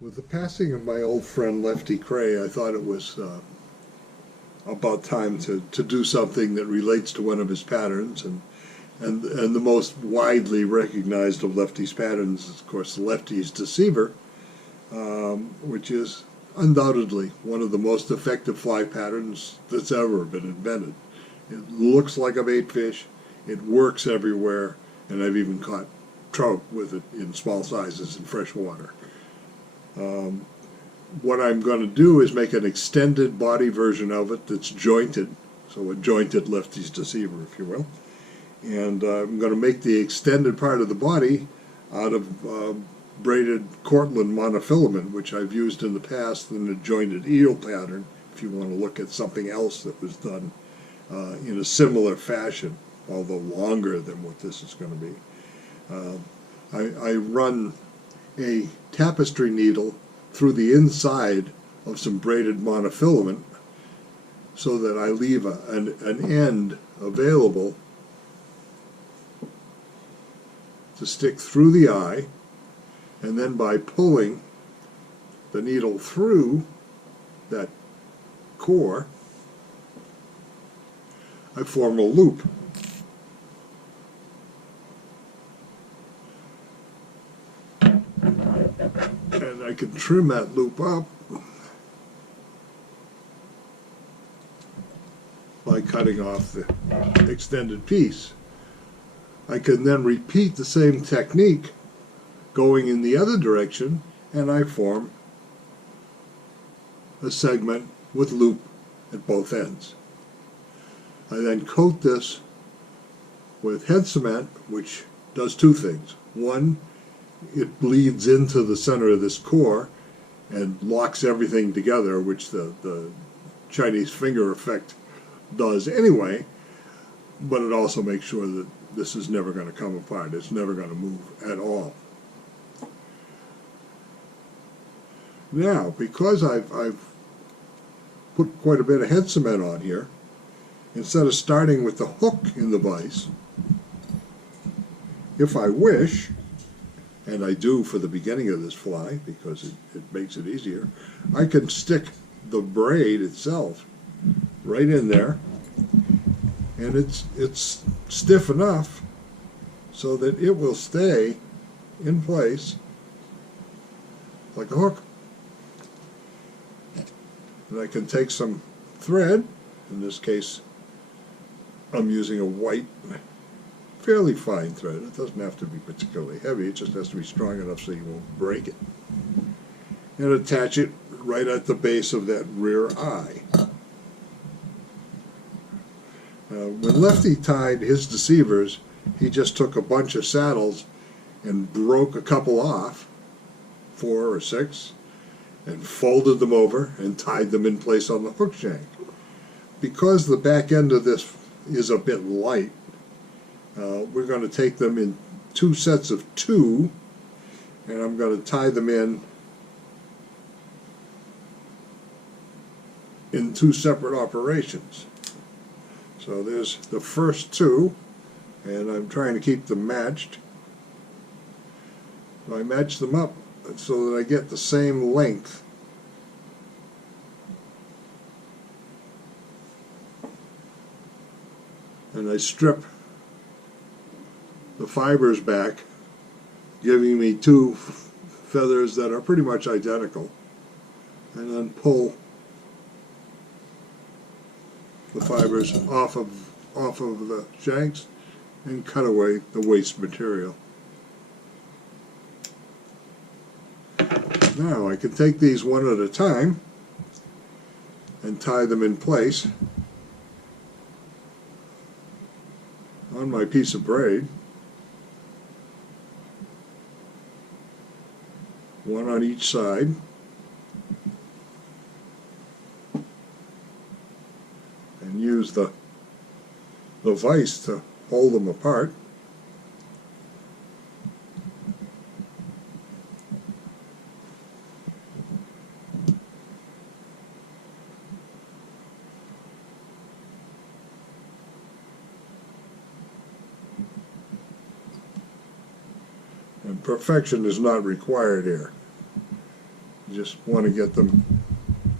With the passing of my old friend Lefty Kreh, I thought it was about time to do something that relates to one of his patterns, and the most widely recognized of Lefty's patterns is, of course, the Lefty's Deceiver, which is undoubtedly one of the most effective fly patterns that's ever been invented. It looks like a bait fish, it works everywhere, and I've even caught trout with it in small sizes in fresh water. What I'm going to do is make an extended body version of it that's jointed, so a jointed Lefty's Deceiver, if you will. And I'm going to make the extended part of the body out of braided Cortland monofilament, which I've used in the past in a jointed eel pattern, if you want to look at something else that was done in a similar fashion, although longer than what this is going to be. I run a tapestry needle through the inside of some braided monofilament so that I leave an end available to stick through the eye, and then by pulling the needle through that core, I form a loop. And I can trim that loop up by cutting off the extended piece. I can then repeat the same technique going in the other direction, and I form a segment with loop at both ends. I then coat this with head cement, which does two things. One, it bleeds into the center of this core and locks everything together, which the Chinese finger effect does anyway, but it also makes sure that this is never going to come apart. It's never going to move at all. Now, because I've put quite a bit of head cement on here, instead of starting with the hook in the vise, if I wish, and I do for the beginning of this fly because it makes it easier, I can stick the braid itself right in there, and it's stiff enough so that it will stay in place like a hook. And I can take some thread, in this case I'm using a white, fairly fine thread. It doesn't have to be particularly heavy, it just has to be strong enough so you won't break it. And attach it right at the base of that rear eye. When Lefty tied his deceivers, he just took a bunch of saddles and broke a couple off, 4 or 6, and folded them over and tied them in place on the hook shank. Because the back end of this is a bit light, we're going to take them in 2 sets of 2, and I'm going to tie them in 2 separate operations. So there's the first 2, and I'm trying to keep them matched. So I match them up so that I get the same length. And I strip the fibers back, giving me 2 feathers that are pretty much identical, and then pull the fibers off of the shanks and cut away the waste material. Now I can take these one at a time and tie them in place on my piece of braid, one on each side, and use the vise to hold them apart. And perfection is not required here. You just want to get them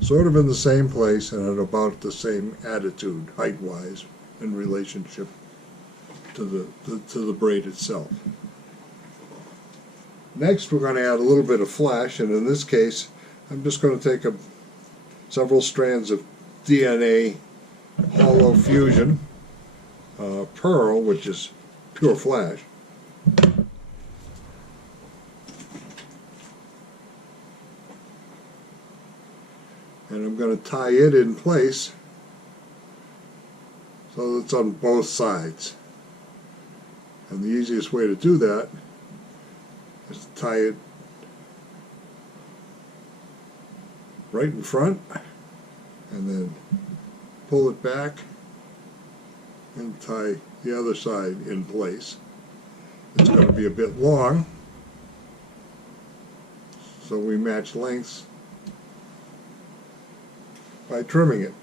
sort of in the same place and at about the same attitude, height-wise, in relationship to the braid itself. Next, we're going to add a little bit of flash, and in this case, I'm just going to take several strands of DNA hollow fusion pearl, which is pure flash. And I'm going to tie it in place so that it's on both sides. And the easiest way to do that is to tie it right in front and then pull it back and tie the other side in place. It's going to be a bit long, so we match lengths by trimming it.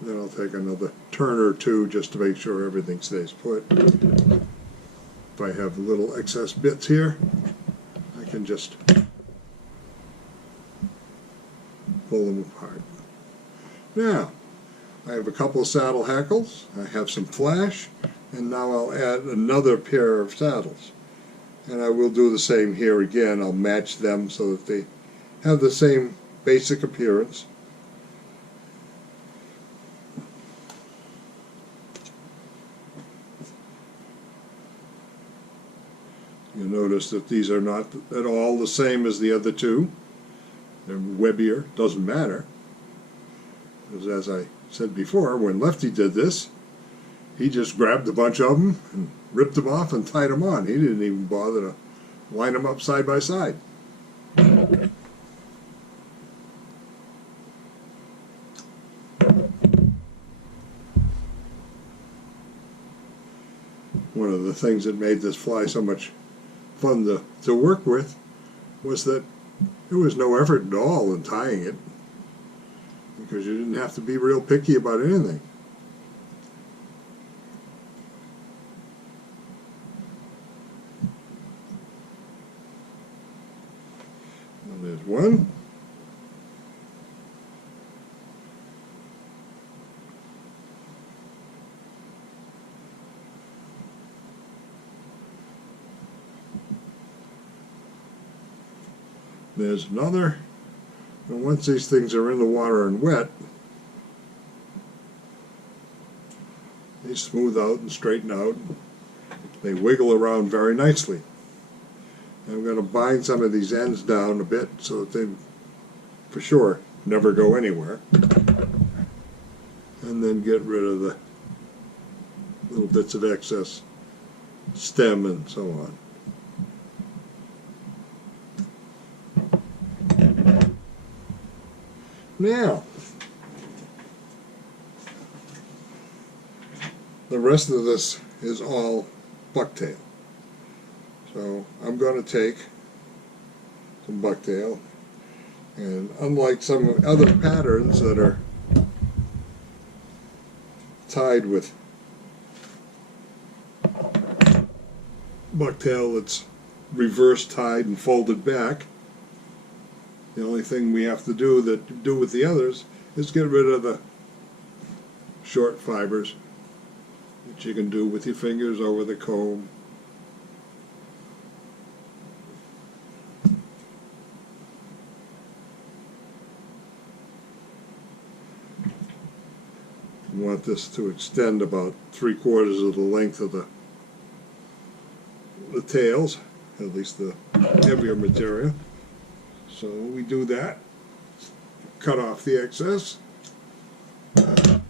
Then I'll take another turn or two just to make sure everything stays put. If I have little excess bits here, I can just pull them apart. Now, I have a couple of saddle hackles, I have some flash, and now I'll add another pair of saddles. And I will do the same here again. I'll match them so that they have the same basic appearance. You'll notice that these are not at all the same as the other two. They're webbier, doesn't matter. Because as I said before, when Lefty did this, he just grabbed a bunch of them and ripped them off and tied them on. He didn't even bother to line them up side by side. One of the things that made this fly so much fun to work with was that there was no effort at all in tying it, because you didn't have to be real picky about anything. And there's one. There's another. And once these things are in the water and wet, they smooth out and straighten out. They wiggle around very nicely. And I'm going to bind some of these ends down a bit so that they, for sure, never go anywhere. And then get rid of the little bits of excess stem and so on. Now, the rest of this is all bucktail. So I'm going to take some bucktail, and unlike some other patterns that are tied with bucktail that's reverse tied and folded back, the only thing we have to do with the others is get rid of the short fibers, which you can do with your fingers over the comb. You want this to extend about 3/4 of the length of the tails, at least the heavier material. So we do that, cut off the excess, and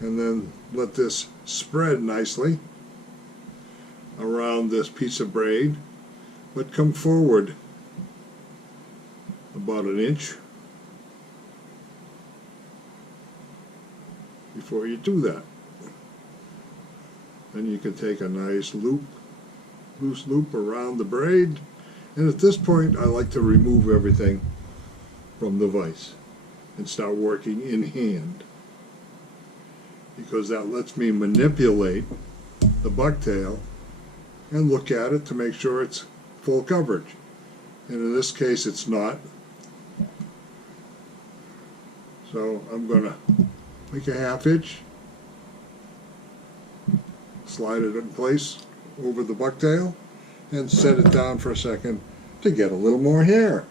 then let this spread nicely around this piece of braid, but come forward about 1 inch before you do that. Then you can take a nice loop, loose loop around the braid. And at this point, I like to remove everything from the vise and start working in hand, because that lets me manipulate the bucktail and look at it to make sure it's full coverage. And in this case it's not. So I'm going to make a half hitch, slide it in place over the bucktail, and set it down for a second to get a little more hair.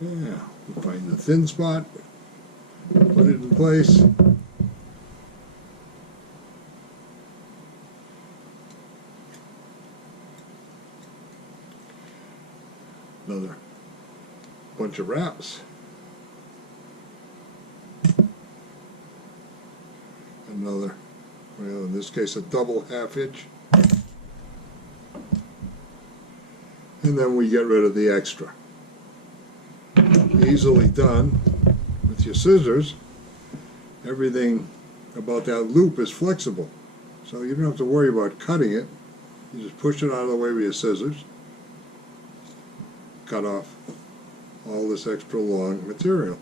Yeah, we'll find the thin spot, put it in place. Another bunch of wraps. Another, well, in this case, a double half hitch. And then we get rid of the extra. Easily done with your scissors. Everything about that loop is flexible, so you don't have to worry about cutting it. You just push it out of the way with your scissors, cut off all this extra long material.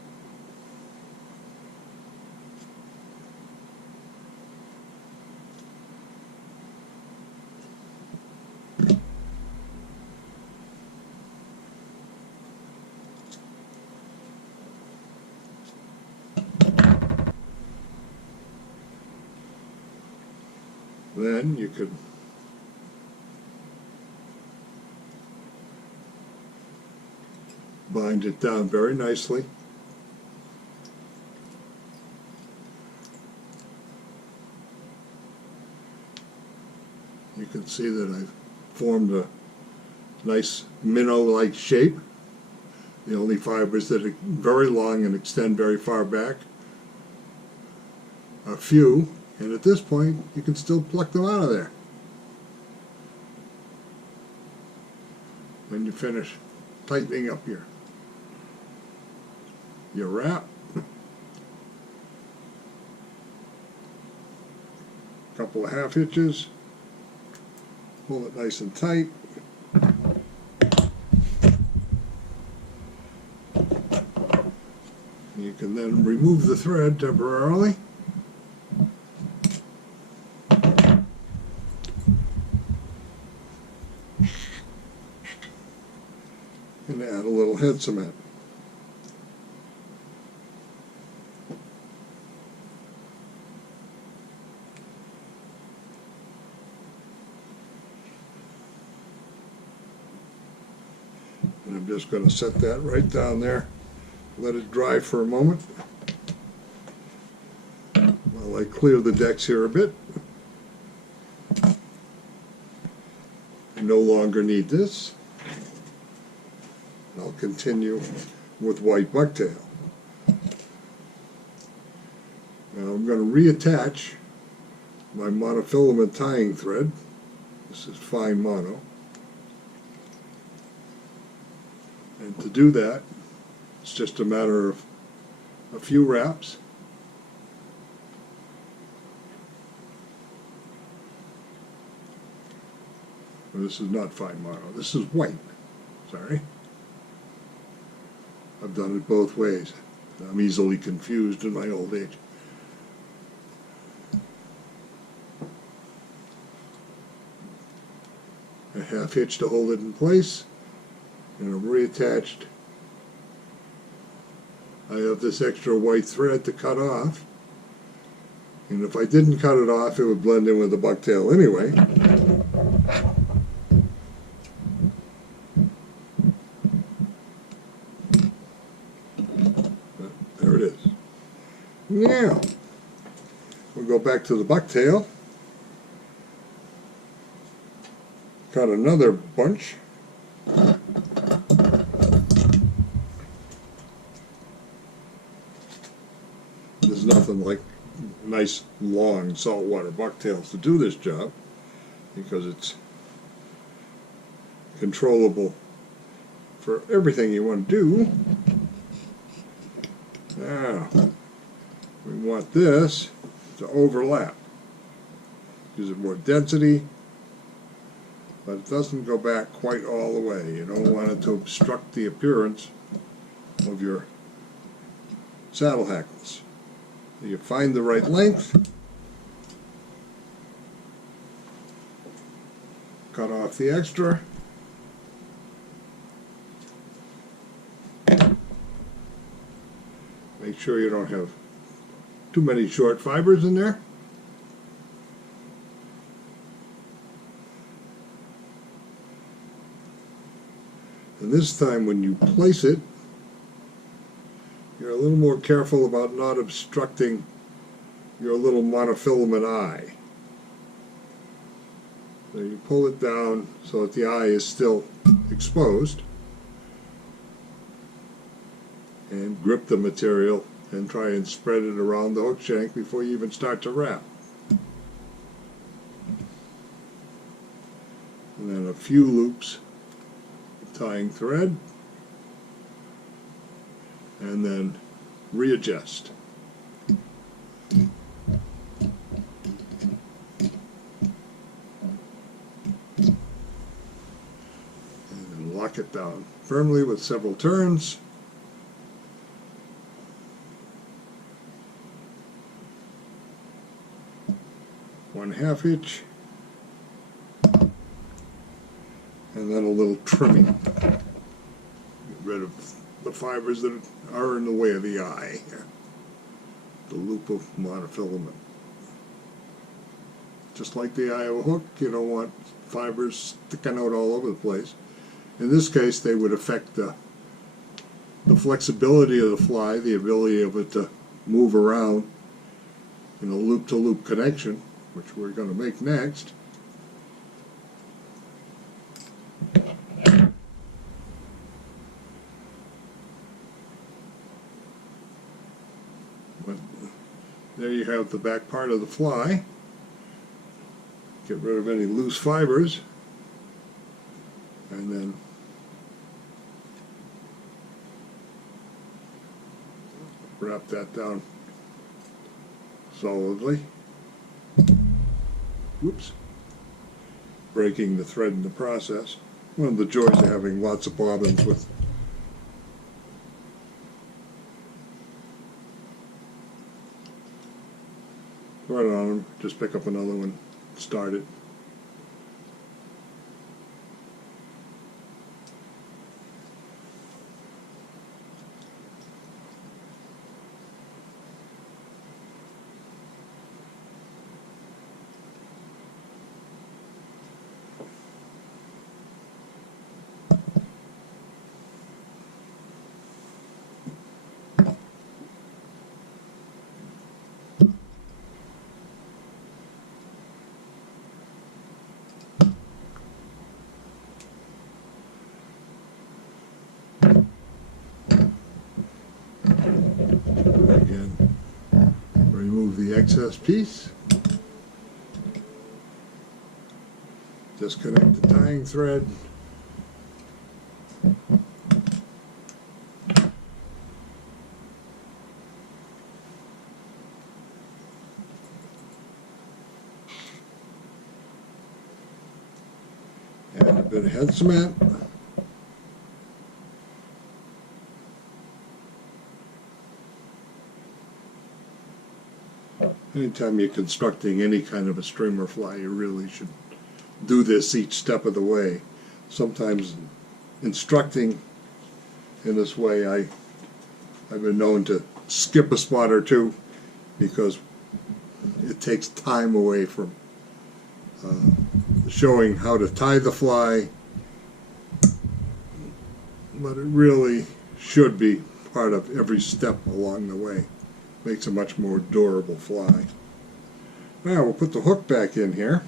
Then you could bind it down very nicely. You can see that I've formed a nice minnow-like shape. The only fibers that are very long and extend very far back are few. And at this point, you can still pluck them out of there when you finish tightening up your wrap. Couple of half hitches, pull it nice and tight. You can then remove the thread temporarily. And add a little head cement. And I'm just going to set that right down there, let it dry for a moment while I clear the decks here a bit. I no longer need this. I'll continue with white bucktail. Now I'm going to reattach my monofilament tying thread. This is fine mono. And to do that, it's just a matter of a few wraps. Well, this is not fine mono. This is white. Sorry. I've done it both ways. I'm easily confused in my old age. A half hitch to hold it in place, and I'm reattached. I have this extra white thread to cut off, and if I didn't cut it off, it would blend in with the bucktail anyway. There it is. Now, we'll go back to the bucktail, cut another bunch. There's nothing like nice long saltwater bucktails to do this job because it's controllable for everything you want to do. Now, we want this to overlap. Gives it more density, but it doesn't go back quite all the way. You don't want it to obstruct the appearance of your saddle hackles. You find the right length, cut off the extra, make sure you don't have too many short fibers in there. And this time when you place it, you're a little more careful about not obstructing your little monofilament eye. So you pull it down so that the eye is still exposed, and grip the material and try and spread it around the hook shank before you even start to wrap. And then a few loops of tying thread, and then readjust. And then lock it down firmly with several turns. One half inch, and then a little trimming. Get rid of the fibers that are in the way of the eye. The loop of monofilament. Just like the eye of a hook, you don't want fibers sticking out all over the place. In this case, they would affect the flexibility of the fly, the ability of it to move around in a loop-to-loop connection, which we're going to make next. But there you have the back part of the fly. Get rid of any loose fibers, and then wrap that down solidly. Whoops. Breaking the thread in the process. One of the joys of having lots of bobbins with thread on them. Just pick up another one, start it. Again, remove the excess piece, disconnect the tying thread, add a bit of head cement. Anytime you're constructing any kind of a streamer fly, you really should do this each step of the way. Sometimes instructing in this way, I've been known to skip a spot or two because it takes time away from showing how to tie the fly, but it really should be part of every step along the way. Makes a much more durable fly. Now we'll put the hook back in here.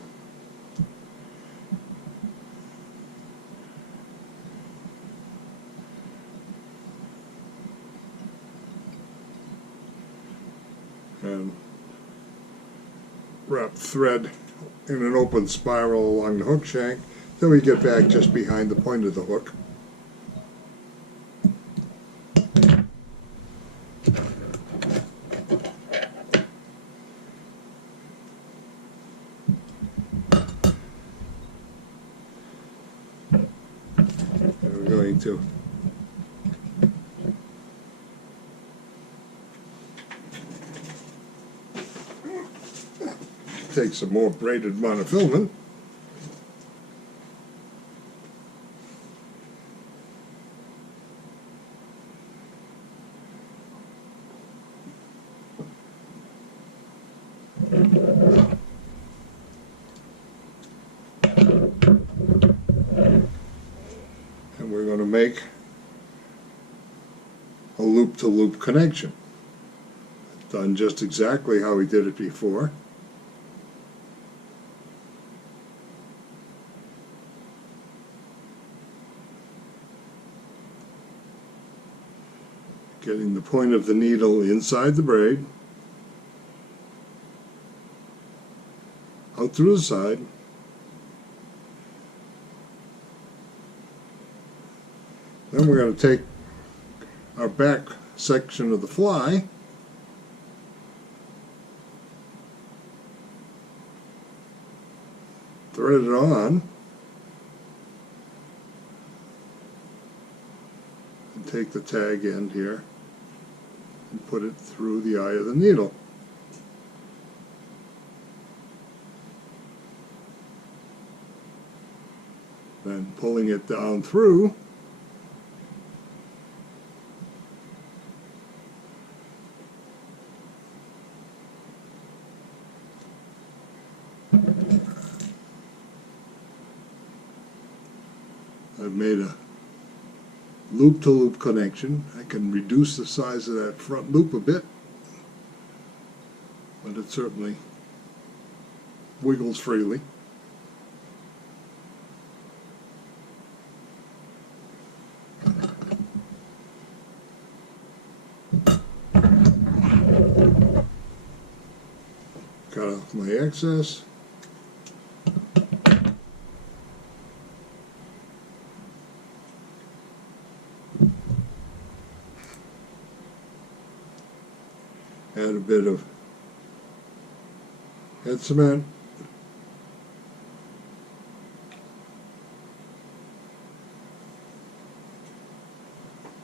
And wrap thread in an open spiral along the hook shank till we get back just behind the point of the hook. to take some more braided monofilament. And we're going to make a loop-to-loop connection. Done just exactly how we did it before. Getting the point of the needle inside the braid, out through the side, then we're going to take our back section of the fly, thread it on, and take the tag end here and put it through the eye of the needle. Then pulling it down through, I've made a loop-to-loop connection. I can reduce the size of that front loop a bit, but it certainly wiggles freely. Cut off my excess. Add a bit of head cement.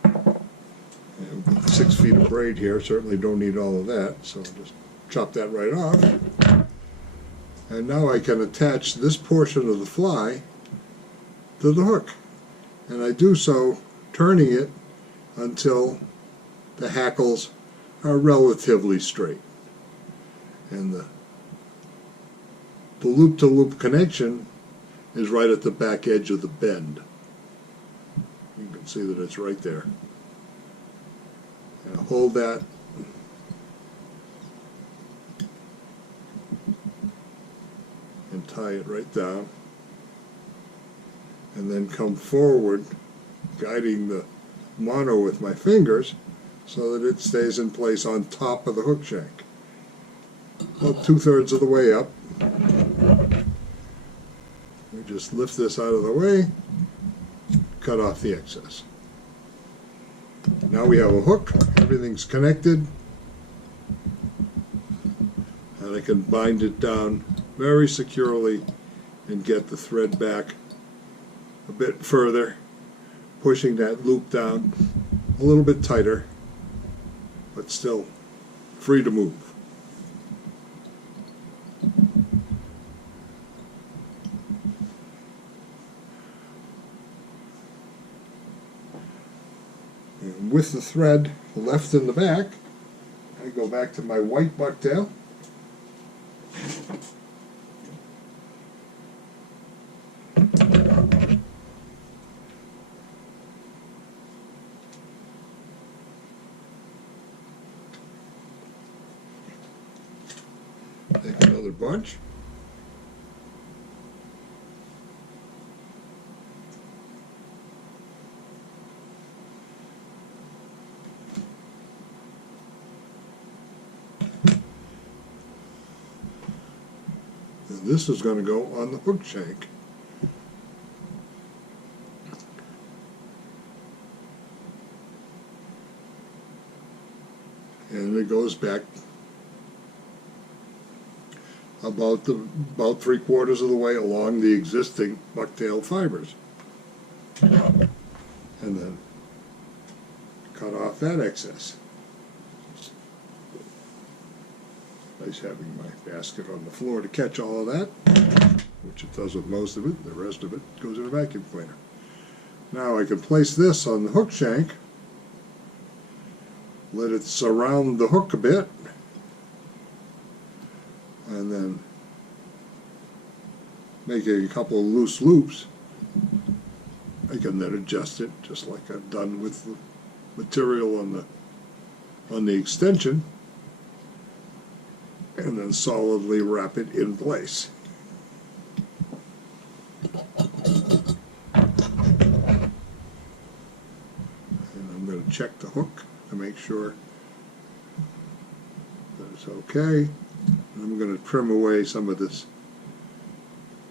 And 6 feet of braid here, certainly don't need all of that, so just chop that right off. And now I can attach this portion of the fly to the hook. And I do so turning it until the hackles are relatively straight. And the loop-to-loop connection is right at the back edge of the bend. You can see that it's right there. And hold that and tie it right down, and then come forward, guiding the mono with my fingers so that it stays in place on top of the hook shank. About 2/3 of the way up. We just lift this out of the way, cut off the excess. Now we have a hook, everything's connected, and I can bind it down very securely and get the thread back a bit further, pushing that loop down a little bit tighter, but still free to move. And with the thread left in the back, I go back to my white bucktail. Take another bunch. And this is going to go on the hook shank. And it goes back about 3/4 of the way along the existing bucktail fibers. And and then cut off that excess. Nice having my basket on the floor to catch all of that, which it does with most of it. The rest of it goes in a vacuum cleaner. Now I can place this on the hook shank, let it surround the hook a bit, and then make a couple of loose loops. I can then adjust it just like I've done with the material on the extension, and then solidly wrap it in place. And I'm going to check the hook to make sure that it's okay. And I'm going to trim away some of this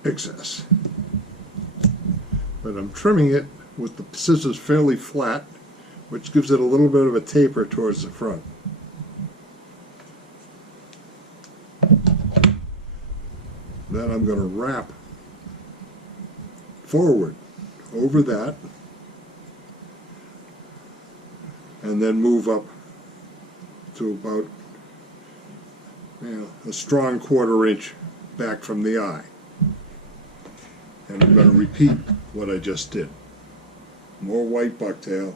excess. But I'm trimming it with the scissors fairly flat, which gives it a little bit of a taper towards the front. Then I'm going to wrap forward over that and then move up to about a strong 1/4 inch back from the eye. And I'm going to repeat what I just did. More white bucktail.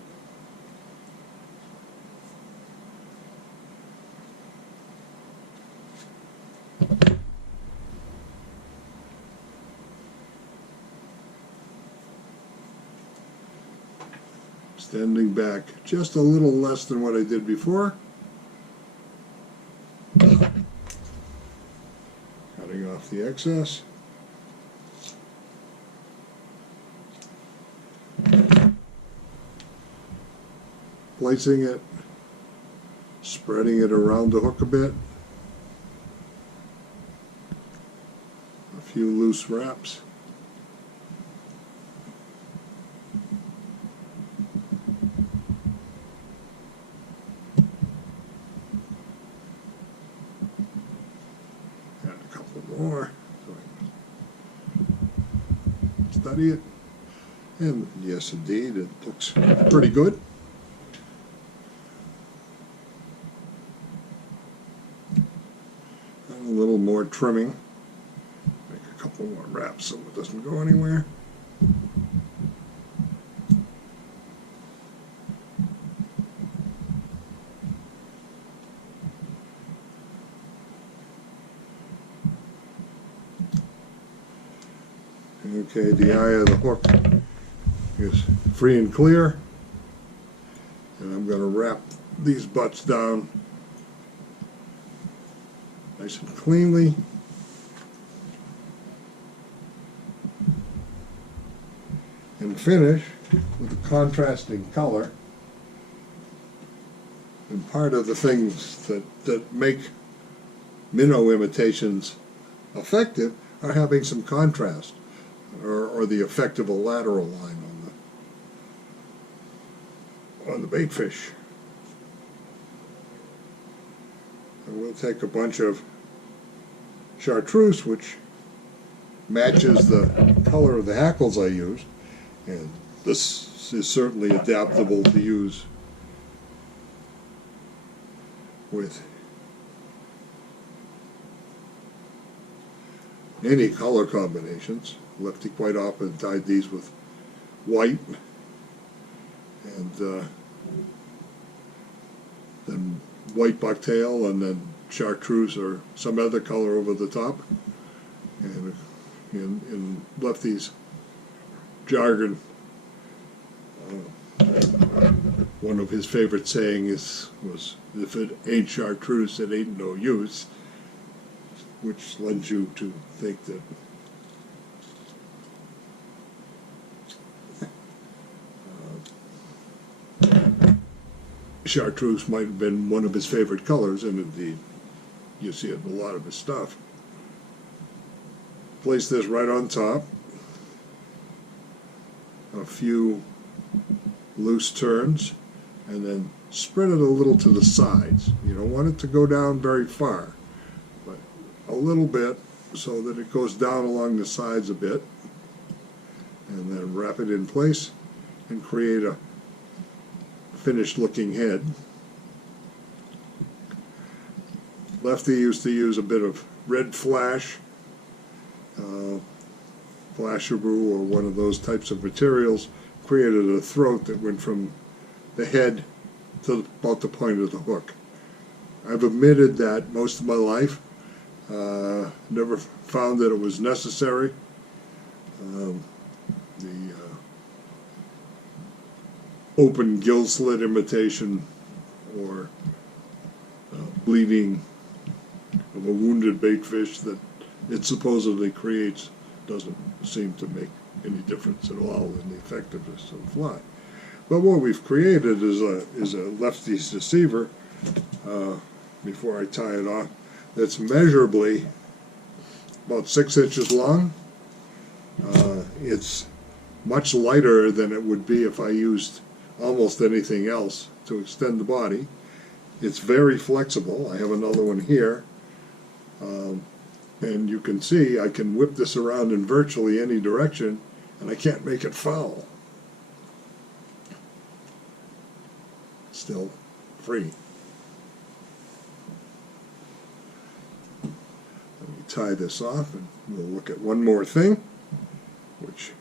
Extending back just a little less than what I did before. Cutting off the excess. Placing it, spreading it around the hook a bit. A few loose wraps. More so I can study it, and yes indeed it looks pretty good. And a little more trimming, make a couple more wraps so it doesn't go anywhere. Okay, the eye of the hook is free and clear, and I'm going to wrap these butts down nice and cleanly. And finish with a contrasting color. And part of the things that make minnow imitations effective are having some contrast. Or the effect of a lateral line on the bait fish. And we'll take a bunch of chartreuse, which matches the color of the hackles I use, and this is certainly adaptable to use with any color combinations. Lefty quite often dyed these with white and then white bucktail and then chartreuse or some other color over the top. And in Lefty's jargon, one of his favorite sayings was, "If it ain't chartreuse, it ain't no use," which lends you to think that chartreuse might have been one of his favorite colors, and indeed you see it in a lot of his stuff. Place this right on top. A few loose turns, and then spread it a little to the sides. You don't want it to go down very far, but a little bit so that it goes down along the sides a bit, and then wrap it in place and create a finished looking head. Lefty used to use a bit of red flash, flashaboo, or one of those types of materials, created a throat that went from the head to about the point of the hook. I've omitted that most of my life. Never found that it was necessary. The open gill slit imitation or bleeding of a wounded bait fish that it supposedly creates doesn't seem to make any difference at all in the effectiveness of the fly. But what we've created is a Lefty's Deceiver, before I tie it off, that's measurably about 6 inches long. It's much lighter than it would be if I used almost anything else to extend the body. It's very flexible. I have another one here. And you can see I can whip this around in virtually any direction, and I can't make it foul. Still free. Let me tie this off, and we'll look at one more thing, which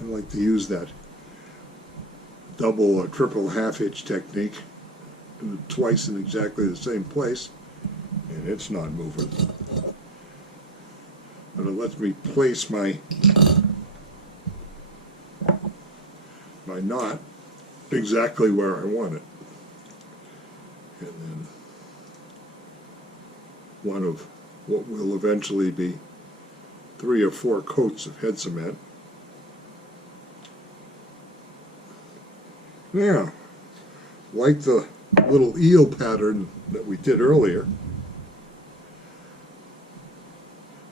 I like to use that double or triple half hitch technique, do it twice in exactly the same place, and it's not moving. But it lets me place my knot exactly where I want it. And then one of what will eventually be 3 or 4 coats of head cement. Now, like the little eel pattern that we did earlier,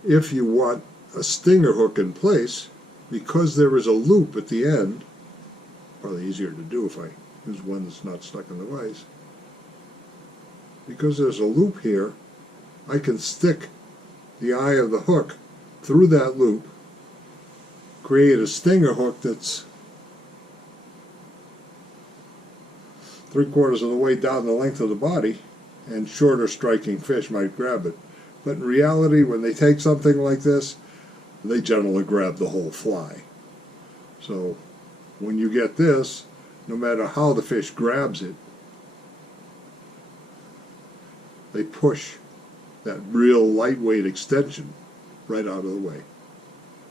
if you want a stinger hook in place, because there is a loop at the end, probably easier to do if I use one that's not stuck in the vise, because there's a loop here, I can stick the eye of the hook through that loop, create a stinger hook that's 3/4 of the way down the length of the body, and shorter striking fish might grab it. But in reality, when they take something like this, they generally grab the whole fly. So when you get this, no matter how the fish grabs it, they push that real lightweight extension right out of the way.